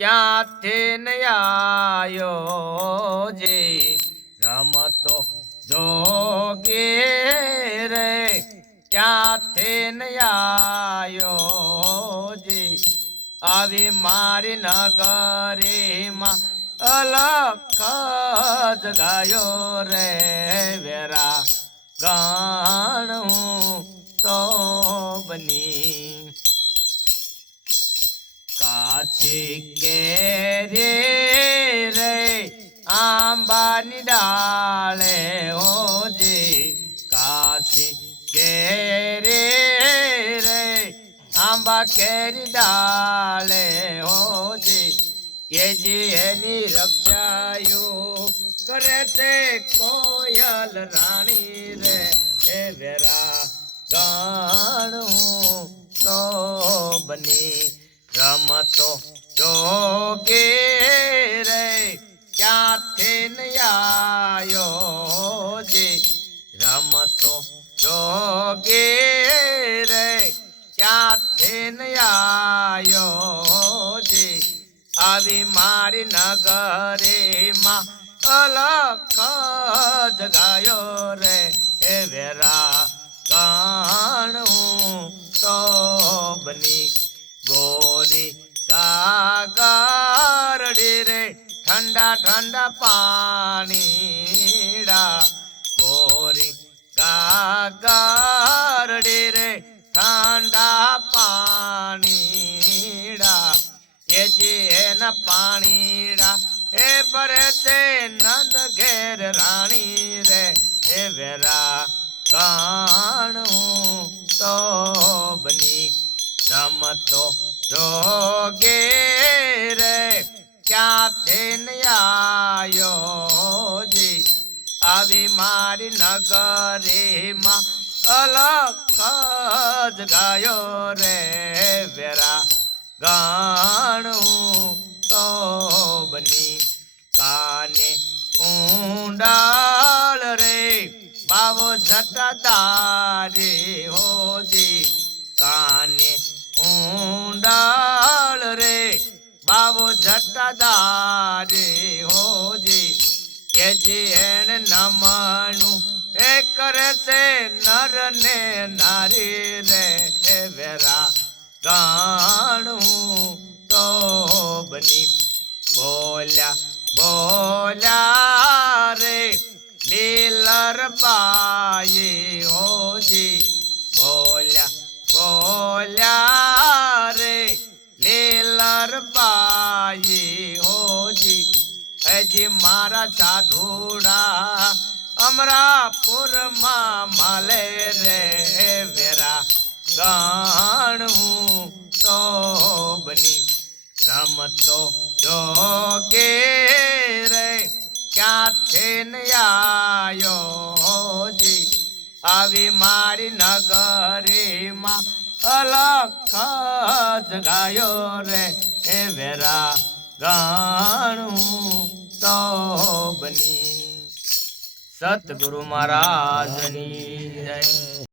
ક્યાંથી ન આયો જે રમતો જોગે રે? ક્યાંથી ન આયો જે? આવી મારી નગરીમાં અલખ જગાયો રે વેરા. ગાણું તો બની કાચી રે રે, આંબાની ડાળે હોજી કાશી. કે રે આંબા કેરી ડાળે હોજી કે જે એની રક્ષાયો કરે તે કોયલ રાણી રે, એ વેરા ગાણું તો બની રમતો જોગે રે, ક્યાંથી આયો જે? રમતો જોગે રે, ક્યાંથી આયો જે? આવી મારી નગરીમાં અલખ જગાયો રે. ઠંડા ઠંડા પાણીડા ગોરી ગાગરડી રે ઠંડા પાણીડા. એ જે એના પાણીડા, એ બરે તે નંદ ઘેર રાણી રે. એ વેરા ગાણું તો બની રમતો જોગે રે. ક્યાંથી ન આયો જી? આવી મારી નગરીમાં અલખ જગાયો રે વેરા. ગાણું તો બની કાને ઊંડાળ રે. બાવો જટાદારે જટાદારે હોજી, કે જે એને નમણું એ કરે છે નર ને નારી રે વેરા ગાણું તો બની બોલ્યા બોલ્યા રે, લીલર બાઈ હોજી, બોલ્યા બોલ્યા લીલર બાઈ હોજી હજી મારા સાધુડા અમરાપુરમાં માલે રે વેરા. ગાણું તો બની. રમતો જોગે રે. ક્યાંથી આયો જી આવી મારી નગરીમાં અલખ જગાયો રે. એ વેરા ગાણું તો બની. સતગુરુ મહારાજની જય.